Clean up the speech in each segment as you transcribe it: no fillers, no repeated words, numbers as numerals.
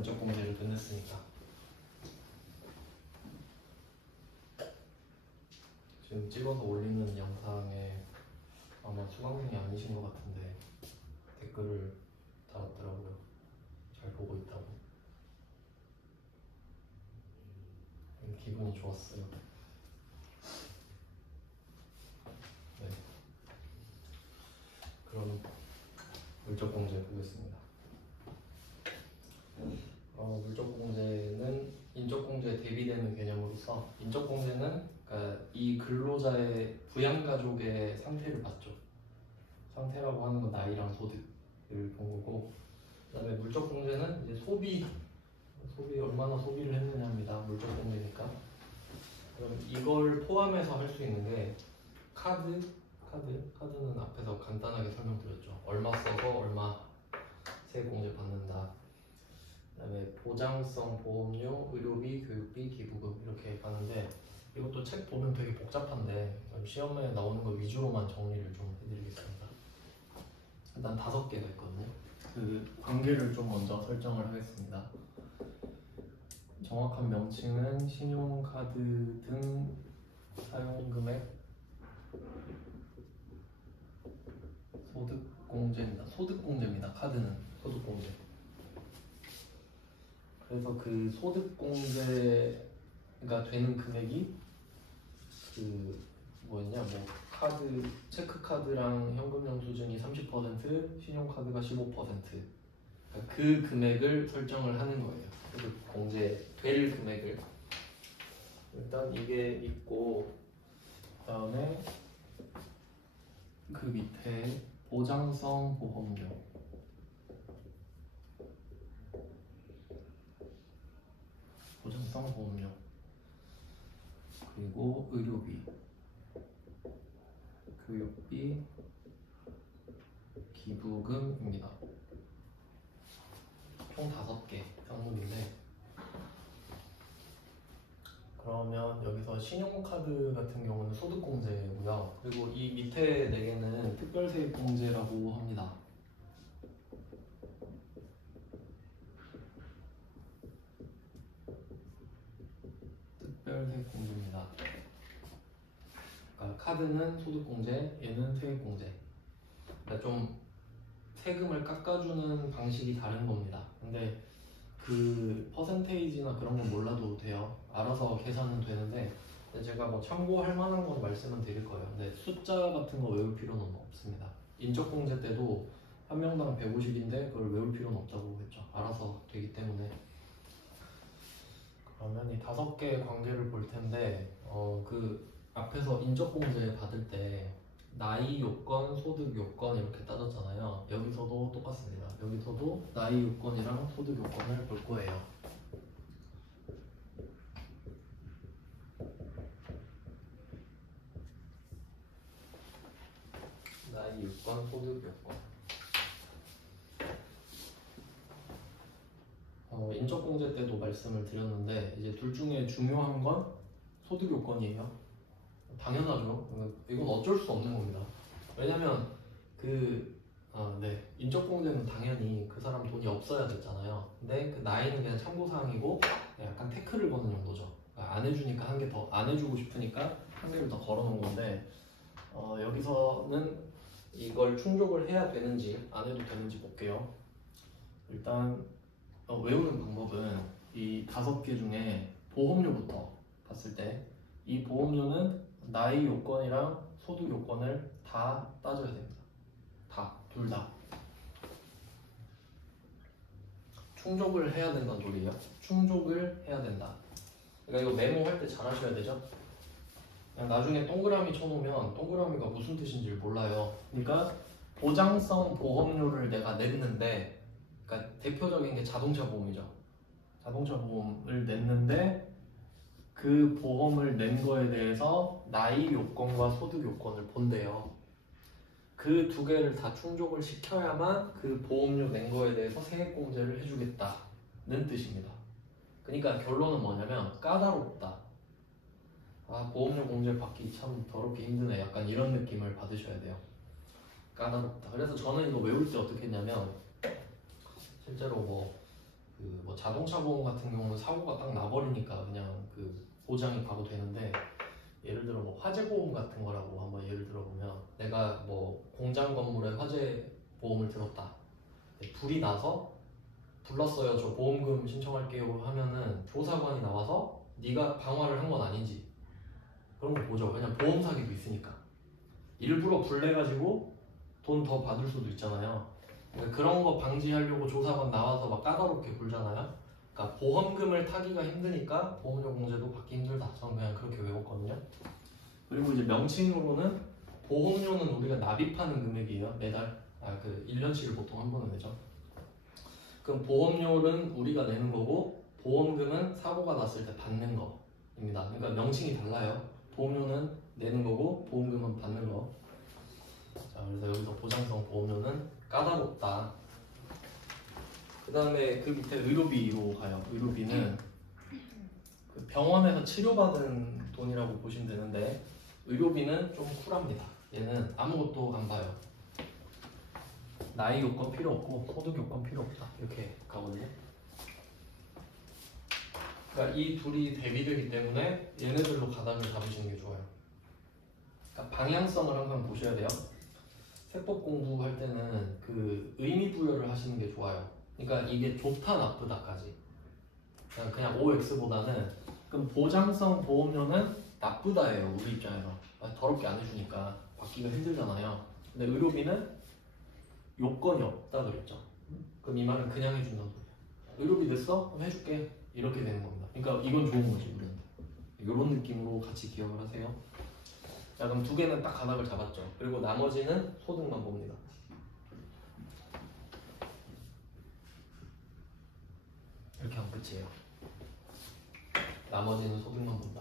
물적 공제를 끝냈으니까. 지금 찍어서 올리는 영상에 아마 수강생이 아니신 것 같은데 댓글을 달았더라고요. 잘 보고 있다고. 기분이 좋았어요. 네. 그럼 물적 공제 보겠습니다. 물적 공제는 인적 공제에 대비되는 개념으로서, 인적 공제는 그러니까 이 근로자의 부양 가족의 상태를 봤죠. 상태라고 하는 건 나이랑 소득을 본 거고, 그다음에 물적 공제는 이제 소비 얼마나 소비를 했느냐입니다. 물적 공제니까. 그럼 이걸 포함해서 할 수 있는 게 카드는 앞에서 간단하게 설명드렸죠. 얼마 써서 얼마 세액공제 받는다. 그다음에 보장성 보험료, 의료비, 교육비, 기부금 이렇게 가는데, 이것도 책 보면 되게 복잡한데 시험에 나오는 거 위주로만 정리를 좀 해드리겠습니다. 일단 5개가 있거든요. 그 관계를 좀 먼저 설정을 하겠습니다. 정확한 명칭은 신용카드 등 사용금액 소득공제입니다. 카드는 소득공제. 그래서 그 소득공제가 되는 금액이 카드, 체크카드랑 현금 영수증이 30%, 신용카드가 15%. 그러니까 그 금액을 설정을 하는 거예요. 소득공제 될 금액을. 일단 이게 있고, 그다음에 그 밑에 보장성 보험료, 그리고 의료비, 교육비, 기부금입니다. 총 5개 항목인데, 그러면 여기서 신용카드 같은 경우는 소득공제고요. 그리고 이 밑에 4개는 특별세액공제라고 합니다. 특별세액공제입니다. 그러니까 카드는 소득공제, 얘는 세액공제. 그러니까 좀 세금을 깎아주는 방식이 다른 겁니다. 근데 그 퍼센테이지나 그런 건 몰라도 돼요. 알아서 계산은 되는데, 제가 뭐 참고할 만한 건 말씀은 드릴 거예요. 근데 숫자 같은 거 외울 필요는 없습니다. 인적공제 때도 한 명당 150인데 그걸 외울 필요는 없다고 했죠. 알아서 되기 때문에. 그러면 이 5개의 관계를 볼 텐데, 그 앞에서 인적공제 받을 때 나이 요건, 소득 요건 이렇게 따졌잖아요. 여기서도 똑같습니다. 여기서도 나이 요건이랑 소득 요건을 볼 거예요. 나이 요건, 소득 요건. 인적공제 때도 말씀을 드렸는데, 이제 둘 중에 중요한 건 소득 요건이에요. 당연하죠. 이건 어쩔 수 없는 겁니다. 왜냐면 인적공제는 당연히 그 사람 돈이 없어야 됐잖아요. 근데 그 나이는 그냥 참고사항이고 약간 태클을 거는 정도죠. 안 해주니까 한 개 더, 안 해주고 싶으니까 한 개를 더 걸어놓은 건데, 여기서는 이걸 충족을 해야 되는지 안 해도 되는지 볼게요. 일단 외우는 방법은 이 5개 중에 보험료부터 봤을 때, 이 보험료는 나이 요건이랑 소득 요건을 다 따져야 됩니다. 둘 다. 충족을 해야 된다는 소리예요. 충족을 해야 된다. 그러니까 이거 메모할 때 잘 하셔야 되죠. 그냥 나중에 동그라미 쳐놓으면 동그라미가 무슨 뜻인지 몰라요. 그러니까 보장성 보험료를 내가 냈는데, 그러니까 대표적인 게 자동차 보험이죠. 자동차 보험을 냈는데 그 보험을 낸 거에 대해서 나이 요건과 소득 요건을 본대요. 그 2개를 다 충족을 시켜야만 그 보험료 낸 거에 대해서 세액공제를 해주겠다는 뜻입니다. 그러니까 결론은 뭐냐면 까다롭다. 보험료 공제 받기 참 더럽게 힘드네. 약간 이런 느낌을 받으셔야 돼요. 까다롭다. 그래서 저는 이거 외울 때 어떻게 했냐면, 실제로 그 뭐 자동차 보험 같은 경우는 사고가 딱 나버리니까 그냥 그 보장이 바로 되는데, 예를 들어 뭐 화재 보험 같은 거라고 한번 예를 들어보면, 내가 뭐 공장 건물에 화재 보험을 들었다, 불이 나서 불렀어요, 저 보험금 신청할게요 하면은 조사관이 나와서 네가 방화를 한 건 아닌지 그런 거 보죠. 그냥 보험 사기도 있으니까. 일부러 불내가지고 돈 더 받을 수도 있잖아요. 그러니까 그런 거 방지하려고 조사관 나와서 막 까다롭게 굴잖아요. 그러니까 보험금을 타기가 힘드니까 보험료 공제도 받기 힘들다. 저는 그냥 그렇게 외웠거든요. 그리고 이제 명칭으로는 보험료는 우리가 납입하는 금액이에요. 매달. 그 1년치를 보통 한 번에 내죠. 그럼 보험료는 우리가 내는 거고, 보험금은 사고가 났을 때 받는 거입니다. 그러니까 명칭이 달라요. 보험료는 내는 거고 보험금은 받는 거. 자, 그래서 여기서 보장성 보험료는 까다롭다. 그 다음에 그 밑에 의료비로 가요. 의료비는 그 병원에서 치료받은 돈이라고 보시면 되는데, 의료비는 좀 쿨합니다. 얘는 아무것도 안 봐요. 나이 요건 필요 없고 소득 요건 필요 없다, 이렇게 가거든요. 그러니까 이 둘이 대비되기 때문에 얘네들로 가닥을 잡으시는 게 좋아요. 그러니까 방향성을 항상 보셔야 돼요. 세법 공부할 때는 그 의미 부여를 하시는 게 좋아요. 그러니까 이게 좋다 나쁘다까지. 그냥 OX보다는, 그럼 보장성 보험료는 나쁘다예요, 우리 입장에서. 더럽게 안 해주니까 받기가 힘들잖아요. 근데 의료비는 요건이 없다 그랬죠. 그럼 이 말은 그냥 해준다는 소리야. 의료비 냈어? 그럼 해줄게. 이렇게 되는 겁니다. 그러니까 이건 좋은 거지, 우리한테. 이런 느낌으로 같이 기억을 하세요. 자, 그럼 두 개는 딱 가닥을 잡았죠. 그리고 나머지는 소득만 봅니다. 이렇게 하면 끝이에요. 나머지는 소득만 본다.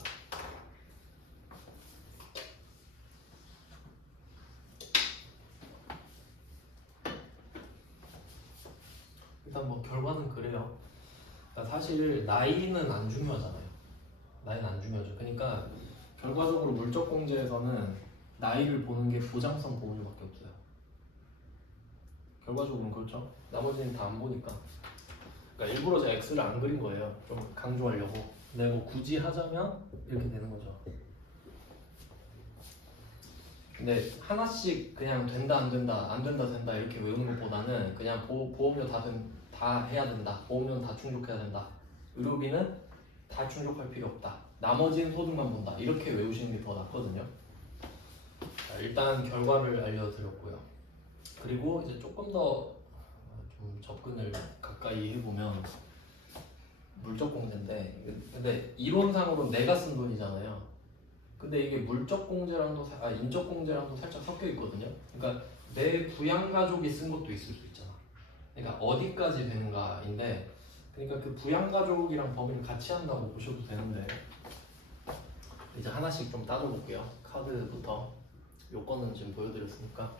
일단 뭐 결과는 그래요. 그러니까 사실 나이는 안 중요하잖아요. 나이는 안 중요하죠. 그러니까 결과적으로 물적공제에서는 나이를 보는 게 보장성 보험료밖에 없어요. 결과적으로는 그렇죠. 나머지는 다 안 보니까. 그러니까 일부러 제가 X를 안 그린 거예요. 좀 강조하려고. 근데 뭐 굳이 하자면 이렇게 되는 거죠. 근데 하나씩 그냥 된다 안 된다 안 된다 된다 이렇게 외우는 것보다는 그냥 보험료 다 해야 된다, 보험료는 다 충족해야 된다, 의료비는 다 충족할 필요 없다, 나머지는 소득만 본다, 이렇게 외우시는 게 더 낫거든요. 자, 일단 결과를 알려드렸고요. 그리고 이제 조금 더 좀 접근을 가까이 해보면, 물적공제인데, 근데 이론상으로 내가 쓴 돈이잖아요. 근데 이게 물적공제랑도 인적공제랑도 살짝 섞여 있거든요. 그러니까 내 부양가족이 쓴 것도 있을 수 있잖아. 그러니까 어디까지 되는가인데, 그러니까 그 부양가족이랑 범위를 같이 한다고 보셔도 되는데, 이제 하나씩 좀 따져볼게요. 카드부터. 요건은 지금 보여드렸으니까.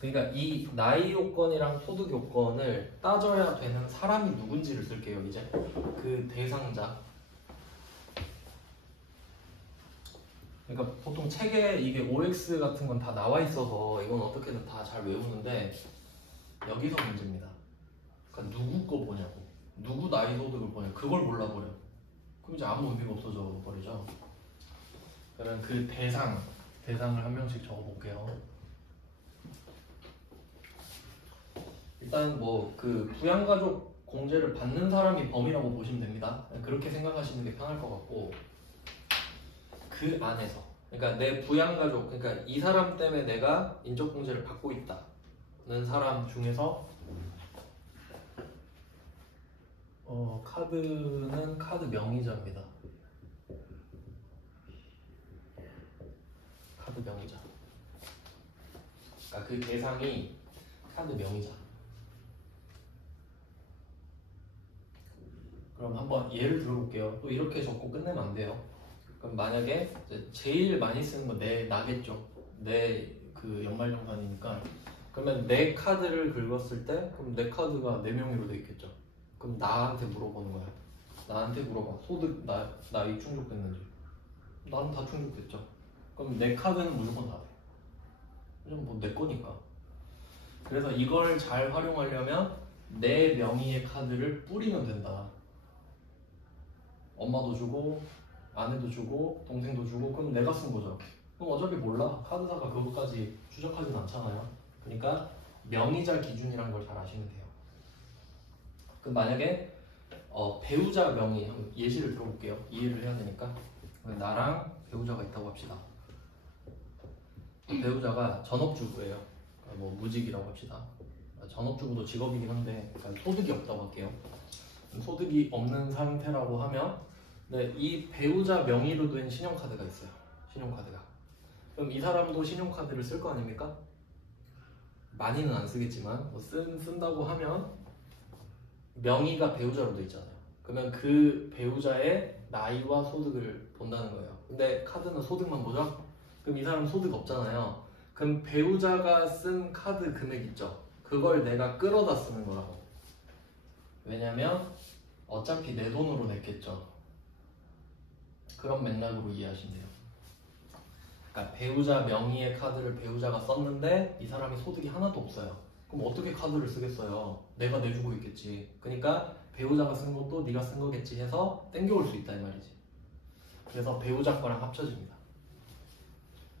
그러니까 이 나이 요건이랑 소득 요건을 따져야 되는 사람이 누군지를 쓸게요. 이제 그 대상자. 그러니까 보통 책에 이게 OX 같은 건 다 나와 있어서 이건 어떻게든 다 잘 외우는데, 여기서 문제입니다. 그러니까 누구 거 보냐고, 누구 나이 소득을 보냐, 그걸 몰라버려. 그럼 이제 아무 의미가 없어져 버리죠. 그럼 그 대상을 한 명씩 적어볼게요. 일단 뭐 그 부양가족 공제를 받는 사람이 범위라고 보시면 됩니다. 그렇게 생각하시는 게 편할 것 같고, 그 안에서, 그러니까 내 부양가족, 그러니까 이 사람 때문에 내가 인적공제를 받고 있다는 사람 중에서 카드는 카드 명의자입니다. 카드 명의자. 그러니까 그 대상이 카드 명의자. 그럼 한번 예를 들어볼게요. 또 이렇게 적고 끝내면 안 돼요. 그럼 만약에 제일 많이 쓰는 건 나겠죠. 내 그 연말정산이니까. 그러면 내 카드를 긁었을 때, 그럼 내 카드가 내 명의로 돼 있겠죠. 그럼 나한테 물어보는 거야. 나한테 물어봐. 소득 나이 충족됐는지. 나는 다 충족됐죠. 그럼 내 카드는 무조건 다 돼. 왜냐면 뭐 내 거니까. 그래서 이걸 잘 활용하려면 내 명의의 카드를 뿌리면 된다. 엄마도 주고 아내도 주고 동생도 주고 그럼 내가 쓴 거죠. 그럼 어차피 몰라. 카드사가 그것까지 추적하진 않잖아요. 그러니까 명의자 기준이란 걸 잘 아시면 돼요. 그럼 만약에 배우자 명의 예시를 들어볼게요. 이해를 해야 되니까. 나랑 배우자가 있다고 합시다. 배우자가 전업주부예요. 뭐 무직이라고 합시다. 전업주부도 직업이긴 한데 소득이 없다고 할게요. 소득이 없는 상태라고 하면 네, 이 배우자 명의로 된 신용카드가 있어요. 신용카드가. 그럼 이 사람도 신용카드를 쓸 거 아닙니까? 많이는 안 쓰겠지만 쓴다고 하면 명의가 배우자로 돼 있잖아요. 그러면 그 배우자의 나이와 소득을 본다는 거예요. 근데 카드는 소득만 보죠? 그럼 이 사람 소득 없잖아요. 그럼 배우자가 쓴 카드 금액 있죠? 그걸 내가 끌어다 쓰는 거라고. 왜냐면 어차피 내 돈으로 냈겠죠. 그런 맥락으로 이해하시면 돼요. 그러니까 배우자 명의의 카드를 배우자가 썼는데 이 사람이 소득이 하나도 없어요. 그럼 어떻게 카드를 쓰겠어요? 내가 내주고 있겠지. 그러니까 배우자가 쓴 것도 네가 쓴 거겠지 해서 땡겨올 수 있다 이 말이지. 그래서 배우자 거랑 합쳐집니다.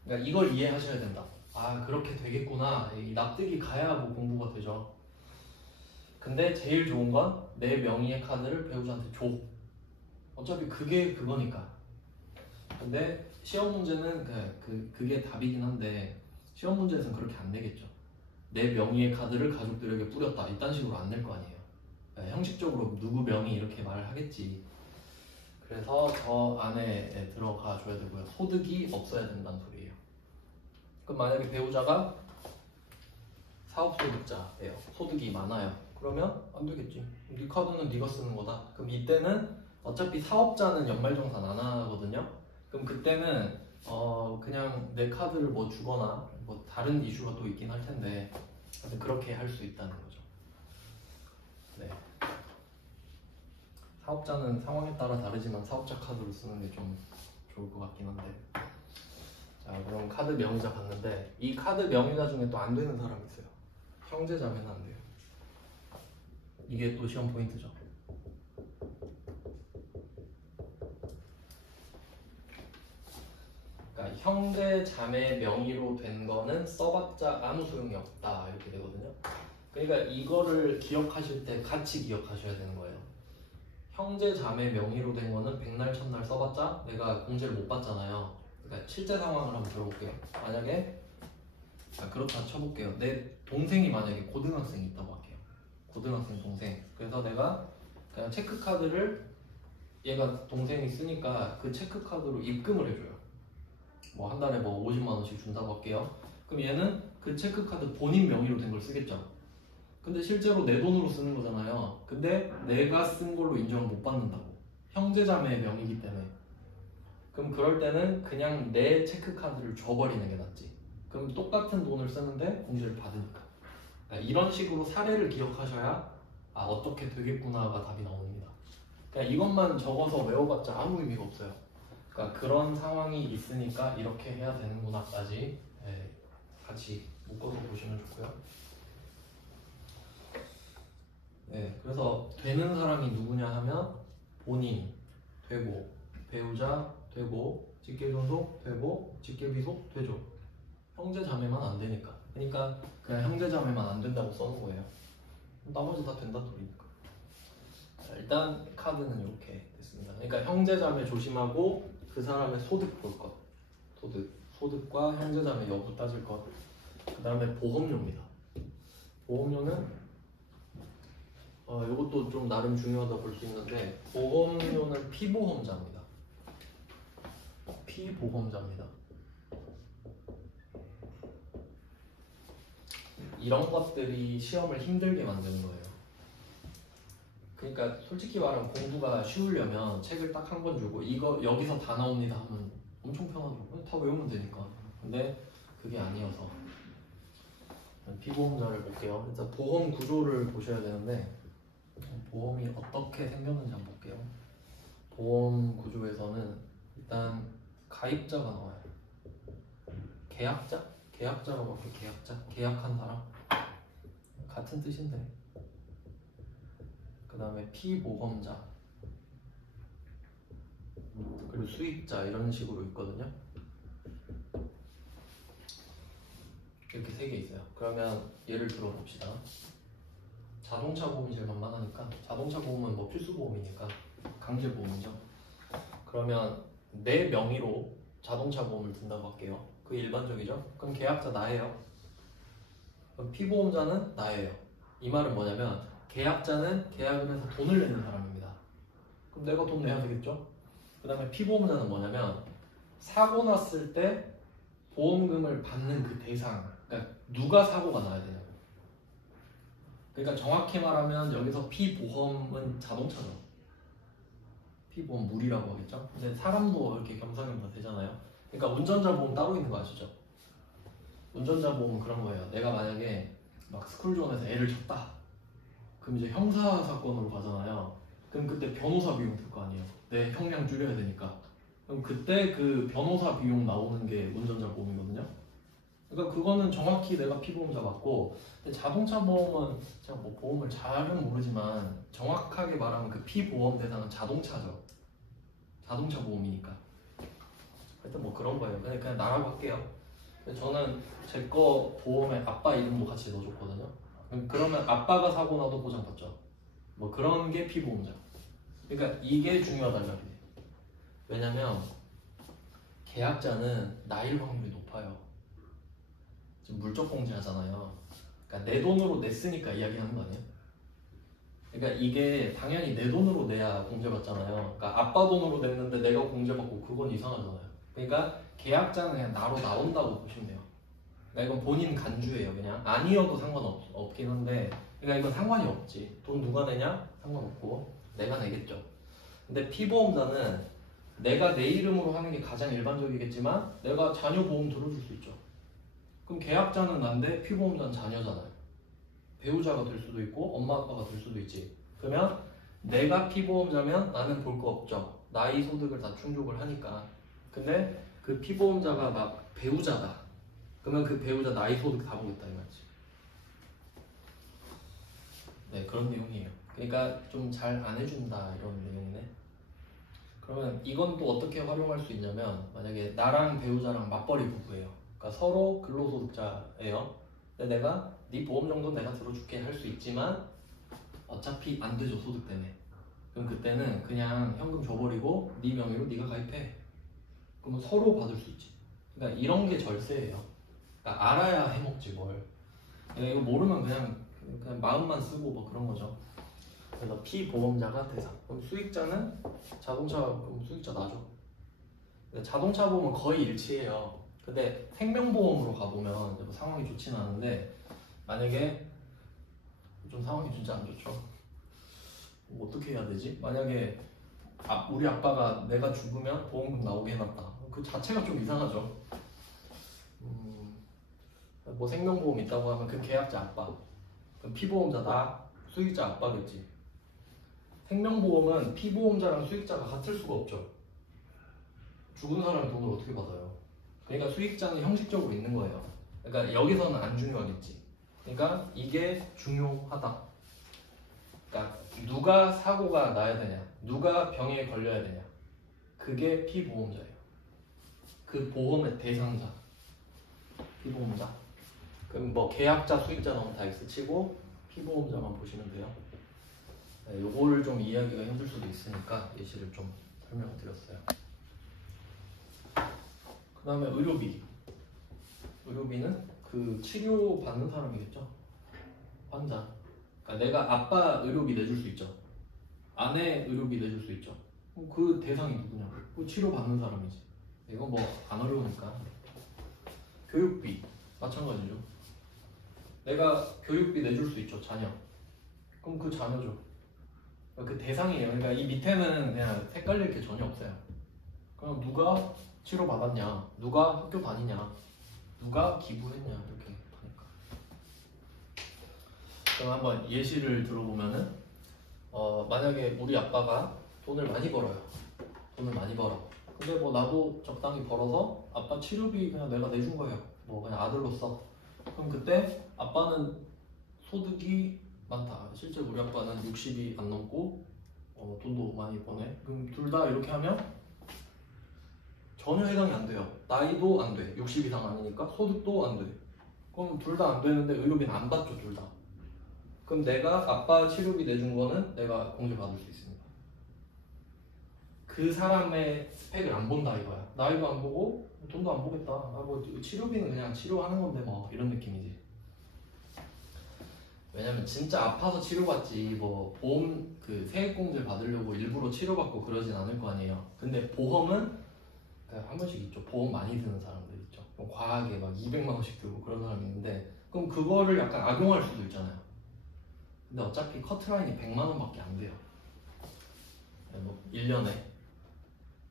그러니까 이걸 이해하셔야 된다. 아 그렇게 되겠구나. 이 납득이 가야 뭐 공부가 되죠. 근데 제일 좋은 건 내 명의의 카드를 배우자한테 줘. 어차피 그게 그거니까. 근데 시험 문제는 그게 답이긴 한데 시험 문제에서는 그렇게 안 내겠죠. 내 명의의 카드를 가족들에게 뿌렸다. 이딴 식으로 안 낼 거 아니에요. 형식적으로 누구 명의 이렇게 말을 하겠지. 그래서 저 안에 들어가 줘야 되고요. 소득이 없어야 된다는 소리예요. 그럼 만약에 배우자가 사업소득자예요. 소득이 많아요. 그러면 안 되겠지. 네 카드는 네가 쓰는 거다. 그럼 이때는 어차피 사업자는 연말정산 안 하거든요. 그럼 그때는 그냥 내 카드를 뭐 주거나 뭐 다른 이슈가 또 있긴 할 텐데 그렇게 할 수 있다는 거죠. 네. 사업자는 상황에 따라 다르지만 사업자 카드로 쓰는 게 좀 좋을 것 같긴 한데. 자, 그럼 카드 명의자 봤는데 이 카드 명의자 중에 또 안 되는 사람이 있어요. 형제자매는 안 돼요. 이게 또 시험 포인트죠. 그러니까 형제 자매 명의로 된 거는 써봤자 아무 소용이 없다 이렇게 되거든요. 그러니까 이거를 기억하실 때 같이 기억하셔야 되는 거예요. 형제 자매 명의로 된 거는 백날 첫날 써봤자 내가 공제를 못 받잖아요. 그러니까 실제 상황을 한번 들어볼게요. 만약에 그렇다 쳐볼게요. 내 동생이 만약에 고등학생이 있다고 할게요. 고등학생 동생. 그래서 내가 그냥 체크카드를 얘가 동생이 쓰니까 그 체크카드로 입금을 해줘요. 뭐 한 달에 뭐 50만 원씩 준다고 할게요. 그럼 얘는 그 체크카드 본인 명의로 된 걸 쓰겠죠. 근데 실제로 내 돈으로 쓰는 거잖아요. 근데 내가 쓴 걸로 인정을 못 받는다고. 형제자매의 명의이기 때문에. 그럼 그럴 때는 그냥 내 체크카드를 줘버리는 게 낫지. 그럼 똑같은 돈을 쓰는데 공제를 받으니까. 그러니까 이런 식으로 사례를 기억하셔야 어떻게 되겠구나가 답이 나옵니다. 그러니까 이것만 적어서 외워봤자 아무 의미가 없어요. 그러니까 그런 상황이 있으니까 이렇게 해야 되는구나까지 같이 묶어서 보시면 좋고요. 네, 그래서 되는 사람이 누구냐 하면 본인 되고 배우자 되고 직계존속 되고 직계비속 되죠. 형제자매만 안 되니까. 그러니까 그냥 형제자매만 안 된다고 써놓은 거예요. 나머지 다 된다 소리니까. 자, 일단 카드는 이렇게 됐습니다. 그러니까 형제자매 조심하고 그 사람의 소득 볼 것. 소득과 형제자매 여부 따질 것. 그 다음에 보험료입니다. 보험료는 이것도 좀 나름 중요하다 볼 수 있는데 보험료는 피보험자입니다. 피보험자입니다. 이런 것들이 시험을 힘들게 만드는 거예요. 그러니까 솔직히 말하면 공부가 쉬우려면 책을 딱 한 권 주고 이거 여기서 다 나옵니다 하면 엄청 편하죠. 다 외우면 되니까. 근데 그게 아니어서 피보험자를 볼게요. 일단 보험 구조를 보셔야 되는데 보험이 어떻게 생겼는지 한번 볼게요. 보험 구조에서는 일단 가입자가 나와요. 계약자? 계약자라고 할게요. 계약자? 계약한 사람? 같은 뜻인데 그 다음에 피보험자, 그리고 수익자 이런 식으로 있거든요. 이렇게 세 개 있어요. 그러면 예를 들어 봅시다. 자동차 보험이 제일 만만하니까, 자동차 보험은 뭐 필수 보험이니까 강제 보험이죠. 그러면 내 명의로 자동차 보험을 든다고 할게요. 그게 일반적이죠. 그럼 계약자 나예요. 그럼 피보험자는 나예요. 이 말은 뭐냐면 계약자는 계약을 해서 돈을 내는 사람입니다. 그럼 내가 돈 내야 되겠죠. 그 다음에 피보험자는 뭐냐면 사고 났을 때 보험금을 받는 그 대상, 그러니까 누가 사고가 나야 되냐고. 그러니까 정확히 말하면 여기서 피보험은 자동차죠. 피보험물이라고 하겠죠. 근데 사람도 이렇게 겸사겸사 되잖아요. 그러니까 운전자 보험 따로 있는 거 아시죠? 운전자 보험은 그런 거예요. 내가 만약에 막 스쿨존에서 애를 쳤다. 그럼 이제 형사 사건으로 가잖아요. 그럼 그때 변호사 비용 들 거 아니에요. 내 형량 줄여야 되니까. 그럼 그때 그 변호사 비용 나오는 게 운전자 보험이거든요. 그러니까 그거는 정확히 내가 피보험자 맞고, 근데 자동차 보험은 제가 뭐 보험을 잘은 모르지만 정확하게 말하면 그 피보험 대상은 자동차죠. 자동차 보험이니까. 하여튼 뭐 그런 거예요. 그냥 나라고 할게요. 저는 제 거 보험에 아빠 이름도 같이 넣어줬거든요. 그러면 아빠가 사고 나도 보장받죠. 뭐 그런 게 피보험자. 그러니까 이게 중요하다는 말이에요. 왜냐면 계약자는 나일 확률이 높아요. 지금 물적 공제하잖아요. 그러니까 내 돈으로 냈으니까 이야기하는 거 아니에요? 그러니까 이게 당연히 내 돈으로 내야 공제받잖아요. 그러니까 아빠 돈으로 냈는데 내가 공제받고 그건 이상하잖아요. 그러니까 계약자는 그냥 나로 나온다고 보시면 돼요. 그러니까 이건 본인 간주예요. 그냥 아니어도 상관없긴 한데, 그러니까 이건 상관이 없지. 돈 누가 내냐? 상관없고 내가 내겠죠. 근데 피보험자는 내가 내 이름으로 하는 게 가장 일반적이겠지만 내가 자녀 보험 들어줄 수 있죠. 그럼 계약자는 난데 피보험자는 자녀잖아요. 배우자가 될 수도 있고 엄마 아빠가 될 수도 있지. 그러면 내가 피보험자면 나는 볼 거 없죠. 나이 소득을 다 충족을 하니까. 근데 그 피보험자가 막 배우자다. 그러면 그 배우자 나이 소득 다 보겠다 이 말이지. 네, 그런 내용이에요. 그러니까 좀 잘 안 해준다 이런 내용이네. 그러면 이건 또 어떻게 활용할 수 있냐면, 만약에 나랑 배우자랑 맞벌이 부부예요. 그러니까 서로 근로소득자예요. 근데 내가 네 보험 정도는 내가 들어줄게 할 수 있지만 어차피 안 되죠, 소득 때문에. 그럼 그때는 그냥 현금 줘버리고 네 명의로 네가 가입해. 그러면 서로 받을 수 있지. 그러니까 이런 게 절세예요. 그러니까 알아야 해먹지 뭘. 그러니까 이거 모르면 그냥 마음만 쓰고 뭐 그런 거죠. 그래서 피보험자가 대상. 그럼 수익자는 자동차, 그럼 수익자 나죠. 자동차 보험은 거의 일치해요. 근데 생명보험으로 가보면 뭐 상황이 좋지는 않은데, 만약에 좀 상황이 진짜 안 좋죠. 뭐 어떻게 해야 되지? 만약에 우리 아빠가 내가 죽으면 보험금 나오게 해놨다. 그 자체가 좀 이상하죠. 뭐 생명보험 있다고 하면 그 계약자 아빠, 그럼 피보험자 나, 수익자 아빠겠지. 생명보험은 피보험자랑 수익자가 같을 수가 없죠. 죽은 사람의 돈을 어떻게 받아요? 그러니까 수익자는 형식적으로 있는 거예요. 그러니까 여기서는 안 중요하겠지. 그러니까 이게 중요하다. 그러니까 누가 사고가 나야 되냐, 누가 병에 걸려야 되냐, 그게 피보험자예요. 그 보험의 대상자, 피보험자. 그럼 뭐 계약자, 수익자 넣으면 다 X치고 피보험자만 보시면 돼요. 네, 요거를 좀 이해하기가 힘들 수도 있으니까 예시를 좀 설명을 드렸어요. 그 다음에 의료비. 의료비는 그 치료 받는 사람이겠죠. 환자. 그러니까 내가 아빠 의료비 내줄 수 있죠. 아내 의료비 내줄 수 있죠. 그 대상이 누구냐고. 그 치료 받는 사람이지. 이건 뭐 안 어려우니까. 교육비 마찬가지죠. 내가 교육비 내줄 수 있죠. 자녀. 그럼 그 자녀죠. 그 대상이에요. 그러니까 이 밑에는 그냥 헷갈릴 게 전혀 없어요. 그럼 누가 치료 받았냐, 누가 학교 다니냐, 누가 기부했냐 이렇게 하니까. 그럼 한번 예시를 들어보면은, 만약에 우리 아빠가 돈을 많이 벌어요. 돈을 많이 벌어. 근데 뭐 나도 적당히 벌어서 아빠 치료비 그냥 내가 내준 거예요. 뭐 그냥 아들로서. 그럼 그때 아빠는 소득이 많다. 실제 우리 아빠는 60이 안 넘고 돈도 많이 버네. 그럼 둘 다 이렇게 하면 전혀 해당이 안 돼요. 나이도 안 돼. 60 이상 아니니까 소득도 안 돼. 그럼 둘 다 안 되는데 의료비는 안 받죠, 둘 다. 그럼 내가 아빠 치료비 내준 거는 내가 공제 받을 수 있습니다. 그 사람의 스펙을 안 본다 이거야. 나이도 안 보고 돈도 안 보겠다. 뭐 치료비는 그냥 치료하는 건데 뭐 이런 느낌이지. 왜냐면 진짜 아파서 치료받지 뭐 보험 그 세액공제 받으려고 일부러 치료받고 그러진 않을 거 아니에요. 근데 보험은 한 번씩 있죠. 보험 많이 드는 사람들 있죠. 과하게 막 200만 원씩 들고 그런 사람이 있는데 그럼 그거를 약간 악용할 수도 있잖아요. 근데 어차피 커트라인이 100만 원밖에 안 돼요. 뭐 1년에.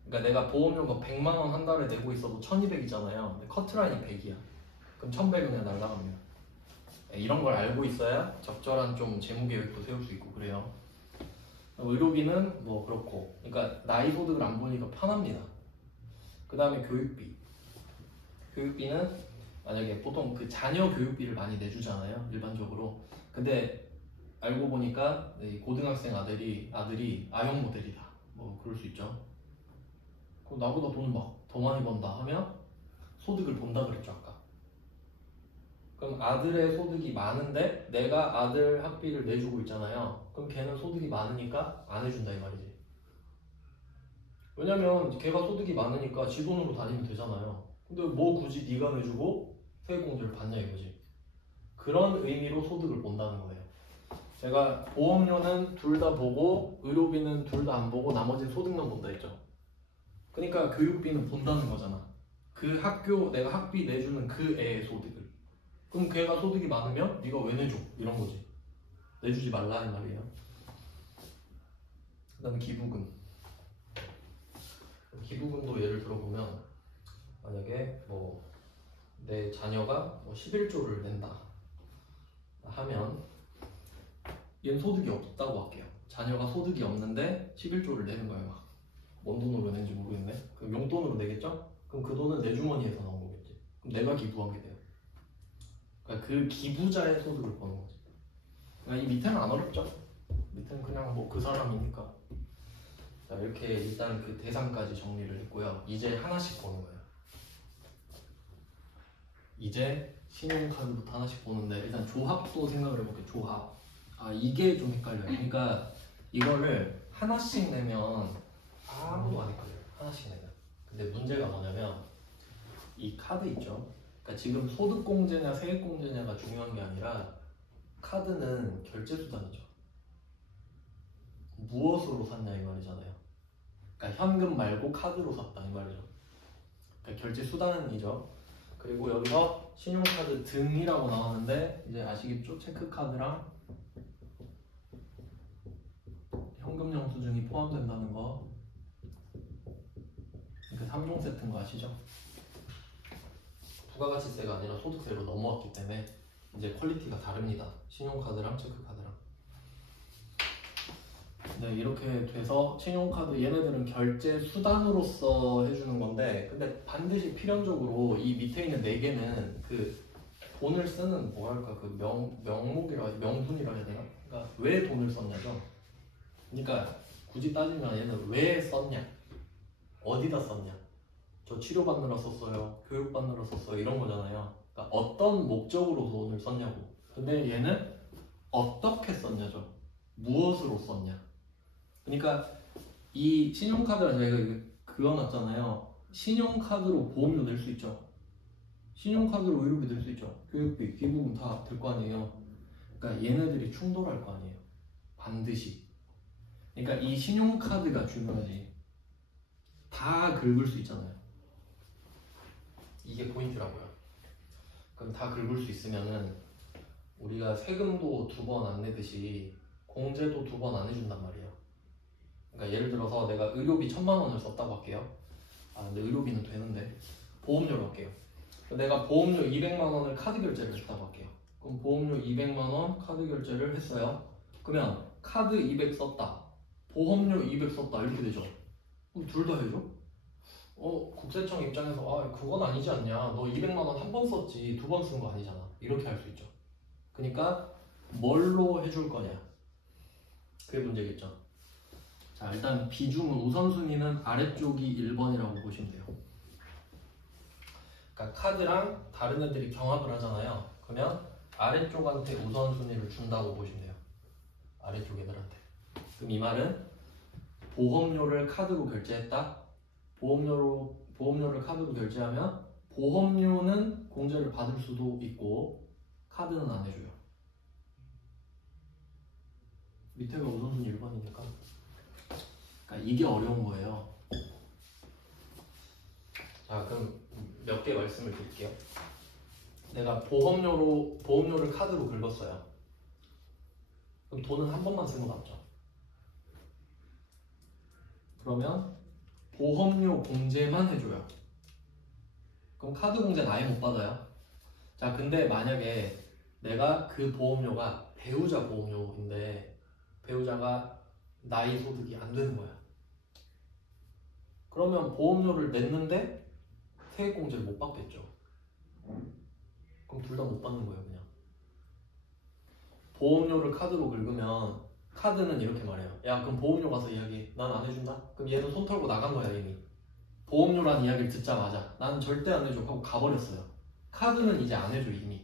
그러니까 내가 보험료가 100만 원 한 달에 내고 있어도 1200이잖아요. 근데 커트라인이 100이야. 그럼 1100은 그냥 날라갑니다. 이런 걸 알고 있어야 적절한 좀 재무 계획도 세울 수 있고 그래요. 의료비는 뭐 그렇고, 그러니까 나이 소득을 안 보니까 편합니다. 그 다음에 교육비. 교육비는 만약에 보통 그 자녀 교육비를 많이 내주잖아요, 일반적으로. 근데 알고 보니까 고등학생 아들이 아형 모델이다. 뭐 그럴 수 있죠. 그럼 나보다 돈을 막 더 많이 번다 하면 소득을 본다 그랬죠 아까. 그럼 아들의 소득이 많은데 내가 아들 학비를 내주고 있잖아요. 그럼 걔는 소득이 많으니까 안 해준다 이 말이지. 왜냐면 걔가 소득이 많으니까 지 돈으로 다니면 되잖아요. 근데 뭐 굳이 네가 내주고 세액공제를 받냐 이거지. 그런 의미로 소득을 본다는 거예요. 제가 보험료는 둘 다 보고 의료비는 둘 다 안 보고 나머지는 소득만 본다 했죠. 그러니까 교육비는 본다는 거잖아. 그 학교 내가 학비 내주는 그 애의 소득을. 그럼 걔가 소득이 많으면 네가 왜 내줘? 이런 거지. 내주지 말라 이 말이에요. 그 다음에 기부금. 기부금도 예를 들어보면 만약에 뭐 내 자녀가 뭐 11조를 낸다 하면 얘는 소득이 없다고 할게요. 자녀가 소득이 없는데 11조를 내는 거예요. 막. 뭔 돈으로 내는지 모르겠네. 그럼 용돈으로 내겠죠? 그럼 그 돈은 내 주머니에서 나온 거겠지. 그럼 내가 기부한 게 돼요. 그러니까 그 기부자의 소득을 보는 거지. 그러니까 이 밑에는 안 어렵죠? 밑에는 그냥 뭐 그 사람이니까. 자, 이렇게 일단 그 대상까지 정리를 했고요. 이제 하나씩 보는 거예요. 이제 신용카드부터 하나씩 보는데 일단 조합도 생각을 해볼게요. 조합. 이게 좀 헷갈려요. 그러니까 이거를 하나씩 내면 아무도 안 헷갈려요. 하나씩 내면. 근데 문제가 뭐냐면 이 카드 있죠. 그러니까 지금 소득공제냐 세액공제냐가 중요한 게 아니라 카드는 결제수단이죠. 무엇으로 샀냐 이 말이잖아요. 그러니까 현금 말고 카드로 샀다 이 말이죠. 그러니까 결제수단이죠. 그리고 여기서 신용카드 등이라고 나왔는데 이제 아시겠죠? 체크카드랑 현금 영수증이 포함된다는 거. 그 3종 세트인 거 아시죠? 부가가치세가 아니라 소득세로 넘어왔기 때문에 이제 퀄리티가 다릅니다. 신용카드랑 체크카드랑. 네, 이렇게 돼서 신용카드 얘네들은 결제 수단으로서 해주는 건데 근데 반드시 필연적으로 이 밑에 있는 4개는 그 돈을 쓰는 뭐랄까 그 명목이라 명분이라 해야 되나? 그러니까 왜 돈을 썼냐죠. 그러니까 굳이 따지면 얘는 왜 썼냐? 어디다 썼냐? 저 치료받느라 썼어요. 교육받느라 썼어요. 이런 거잖아요. 그러니까 어떤 목적으로 돈을 썼냐고. 근데 얘는 어떻게 썼냐죠. 무엇으로 썼냐. 그러니까 이 신용카드를 저희가 그어놨잖아요. 신용카드로 보험료 낼 수 있죠. 신용카드로 의료비 낼 수 있죠. 교육비, 기부금 다 될 거 아니에요. 그러니까 얘네들이 충돌할 거 아니에요. 반드시. 그러니까 이 신용카드가 중요하지. 다 긁을 수 있잖아요. 이게 포인트라고요. 그럼 다 긁을 수 있으면은 우리가 세금도 2번 안 내듯이 공제도 2번 안 해준단 말이에요. 그러니까 예를 들어서 내가 의료비 1000만 원을 썼다고 할게요. 근데 의료비는 되는데 보험료로 할게요. 내가 보험료 200만 원을 카드 결제를 했다고 할게요. 그럼 보험료 200만 원 카드 결제를 했어요. 그러면 카드 200 썼다. 보험료 200 썼다. 이렇게 되죠. 그럼 둘 다 해줘? 국세청 입장에서 그건 아니지 않냐. 너 200만 원 한 번 썼지 2번 쓴 거 아니잖아. 이렇게 할 수 있죠. 그러니까 뭘로 해줄 거냐? 그게 문제겠죠. 자, 일단 비중은 우선순위는 아래쪽이 1번이라고 보시면 돼요. 그러니까 카드랑 다른 애들이 경합을 하잖아요. 그러면 아래쪽한테 우선순위를 준다고 보시면 돼요. 아래쪽 애들한테. 그럼 이 말은 보험료를 카드로 결제했다. 보험료를 카드로 결제하면 보험료는 공제를 받을 수도 있고 카드는 안 해줘요. 밑에가 우선순위 1번이니까. 그러니까 이게 어려운 거예요. 자, 그럼 몇 개 말씀을 드릴게요. 내가 보험료를 카드로 긁었어요. 그럼 돈은 한 번만 쓴 거 맞죠? 그러면 보험료 공제만 해줘요. 그럼 카드 공제는 아예 못 받아요. 자, 근데 만약에 내가 그 보험료가 배우자 보험료인데 배우자가 나이 소득이 안 되는 거야. 그러면 보험료를 냈는데 세액공제를 못 받겠죠. 그럼 둘 다 못 받는 거예요, 그냥. 보험료를 카드로 긁으면 카드는 이렇게 말해요. 야, 그럼 보험료 가서 이야기해. 난 안 해준다? 그럼 얘는 손 털고 나간 거야, 이미. 보험료란 이야기를 듣자마자 나는 절대 안 해줘 하고 가버렸어요. 카드는 이제 안 해줘, 이미.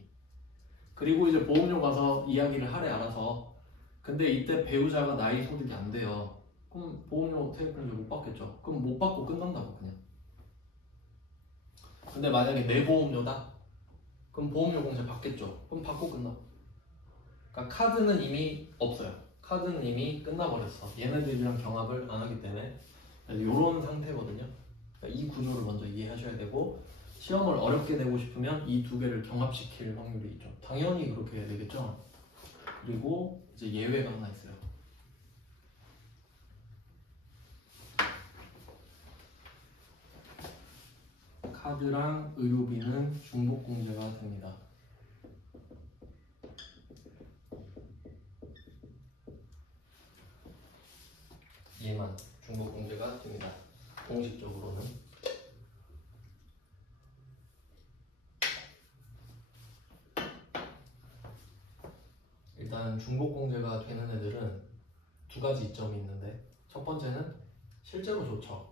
그리고 이제 보험료 가서 이야기를 하래, 알아서. 근데 이때 배우자가 나이 소득이 안 돼요. 그럼 보험료 세액공제 못 받겠죠. 그럼 못 받고 끝난다고, 그냥. 근데 만약에 내 보험료다? 그럼 보험료 공제 받겠죠. 그럼 받고 끝나. 그러니까 카드는 이미 없어요. 카드는 이미 끝나버렸어. 얘네들이랑 경합을 안 하기 때문에. 이런 상태거든요. 그러니까 이 구조를 먼저 이해하셔야 되고, 시험을 어렵게 내고 싶으면 이 두 개를 경합시킬 확률이 있죠. 당연히 그렇게 해야 되겠죠. 그리고 이제 예외가 하나 있어요. 카드랑 의료비는 중복공제가 됩니다. 얘만 중복공제가 됩니다. 공식적으로는. 일단 중복공제가 되는 애들은 두 가지 이점이 있는데, 첫 번째는 실제로 좋죠.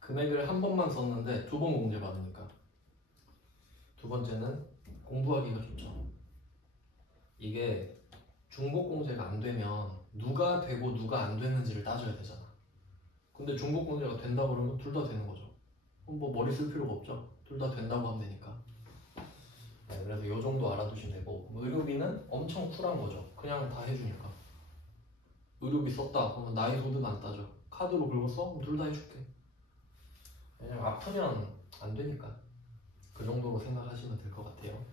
금액을 한 번만 썼는데 두 번 공제받으니까. 두 번째는 공부하기가 좋죠. 이게 중복공제가 안 되면 누가 되고 누가 안 되는지를 따져야 되잖아. 근데 중복공제가 된다고 그러면 둘 다 되는 거죠. 그럼 뭐 머리 쓸 필요가 없죠. 둘 다 된다고 하면 되니까. 네, 그래서 이 정도 알아두시면 되고, 의료비는 엄청 쿨한 거죠. 그냥 다 해주니까. 의료비 썼다 그러면 나이 소득 안 따져. 카드로 긁었어? 그럼 둘 다 해줄게. 왜냐면 아프면 안 되니까. 그 정도로 생각하시면 될 것 같아요.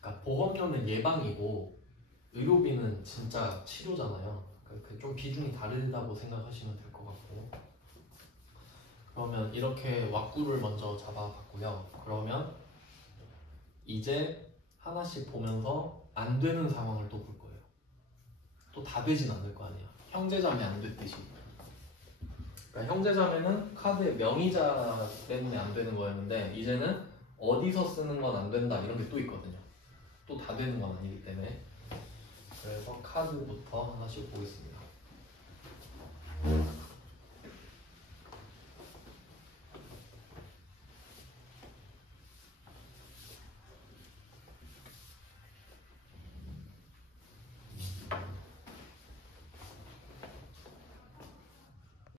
그러니까 보험료는 예방이고 의료비는 진짜 치료잖아요. 그러니까 좀 비중이 다르다고 생각하시면 될 것 같고. 그러면 이렇게 왁구를 먼저 잡아봤고요. 그러면 이제 하나씩 보면서 안 되는 상황을 또 볼 거예요. 또 다 되진 않을 거 아니야. 형제자매 안 됐듯이. 그러니까 형제자매는 카드의 명의자 때문에 안 되는 거였는데, 이제는 어디서 쓰는 건 안 된다 이런 게 또 있거든요. 또 다 되는 건 아니기 때문에. 그래서 카드부터 하나씩 보겠습니다.